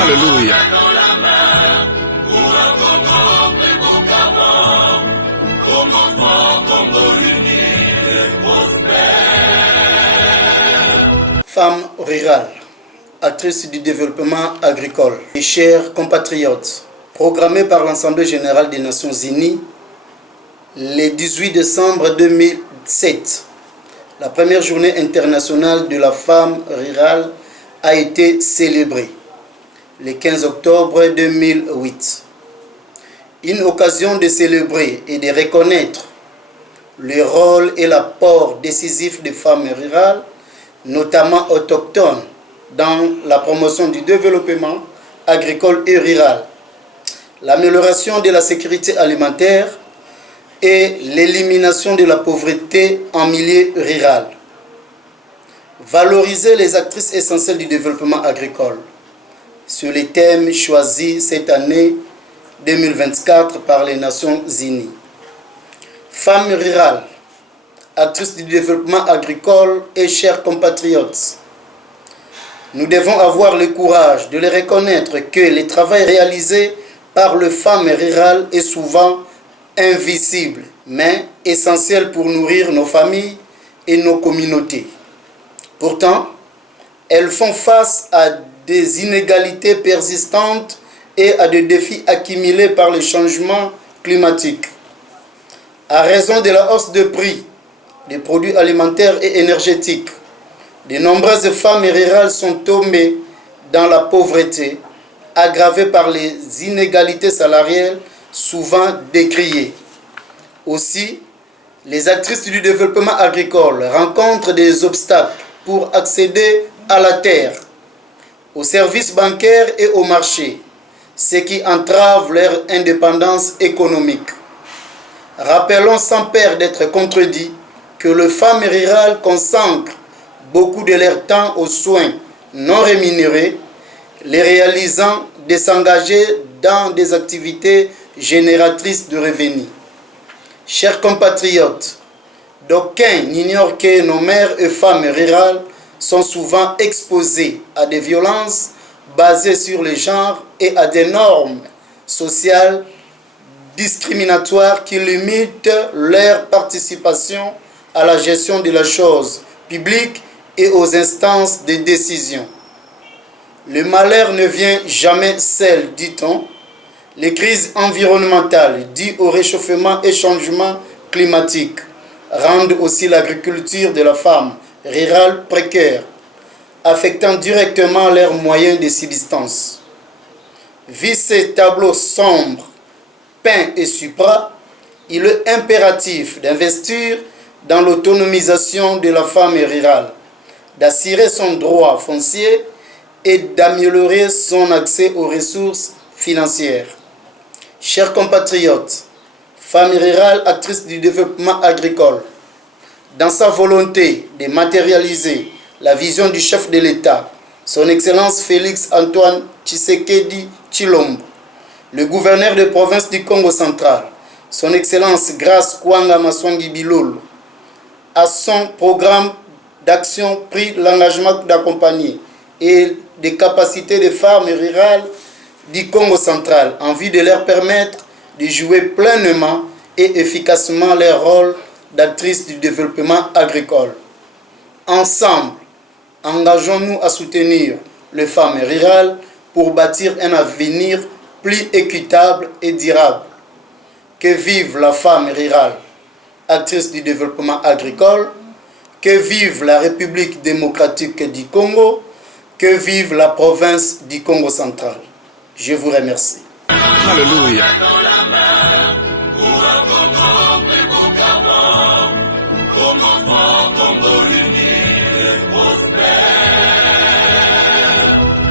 Alléluia. Femme rurale, actrice du développement agricole et chers compatriotes, programmée par l'Assemblée générale des Nations unies le 18 décembre 2007, la première journée internationale de la femme rurale a été célébrée le 15 octobre 2008. Une occasion de célébrer et de reconnaître le rôle et l'apport décisif des femmes rurales, notamment autochtones, dans la promotion du développement agricole et rural, l'amélioration de la sécurité alimentaire et l'élimination de la pauvreté en milieu rural. Valoriser les actrices essentielles du développement agricole sur les thèmes choisis cette année 2024 par les Nations unies. Femmes rurales, actrices du développement agricole et chers compatriotes, nous devons avoir le courage de les reconnaître que le travail réalisé par les femmes rurales est souvent invisible, mais essentiel pour nourrir nos familles et nos communautés. Pourtant, elles font face à des inégalités persistantes et à des défis accumulés par le changement climatique. À raison de la hausse de prix des produits alimentaires et énergétiques, de nombreuses femmes rurales sont tombées dans la pauvreté, aggravée par les inégalités salariales souvent décriées. Aussi, les actrices du développement agricole rencontrent des obstacles pour accéder à la terre, aux services bancaires et au marché, ce qui entrave leur indépendance économique. Rappelons sans peur d'être contredits que les femmes rurales consacrent beaucoup de leur temps aux soins non rémunérés, les réalisant de s'engager dans des activités génératrices de revenus. Chers compatriotes, d'aucuns ignorent que nos mères et femmes rurales sont souvent exposées à des violences basées sur le genre et à des normes sociales discriminatoires qui limitent leur participation à la gestion de la chose publique et aux instances de décision. Le malheur ne vient jamais seul, dit-on. Les crises environnementales dues au réchauffement et changement climatique rendent aussi l'agriculture de la femme rurale précaire, affectant directement leurs moyens de subsistance. Vu ces tableaux sombres, peints et supra, il est impératif d'investir dans l'autonomisation de la femme rurale, d'assurer son droit foncier et d'améliorer son accès aux ressources financières. Chers compatriotes, femmes rurales actrices du développement agricole, dans sa volonté de matérialiser la vision du chef de l'État, son Excellence Félix Antoine Tshisekedi Tshilombo, le gouverneur de province du Congo central, son Excellence Grace Kwanga Maswangi Bilolo, à son programme d'action pris l'engagement d'accompagner et des capacités des femmes rurales du Congo central en vue de leur permettre de jouer pleinement et efficacement leur rôle d'actrices du développement agricole. Ensemble, engageons-nous à soutenir les femmes rurales pour bâtir un avenir plus équitable et durable. Que vive la femme rurale, actrice du développement agricole, que vive la République démocratique du Congo, que vive la province du Congo central. Je vous remercie. Alléluia.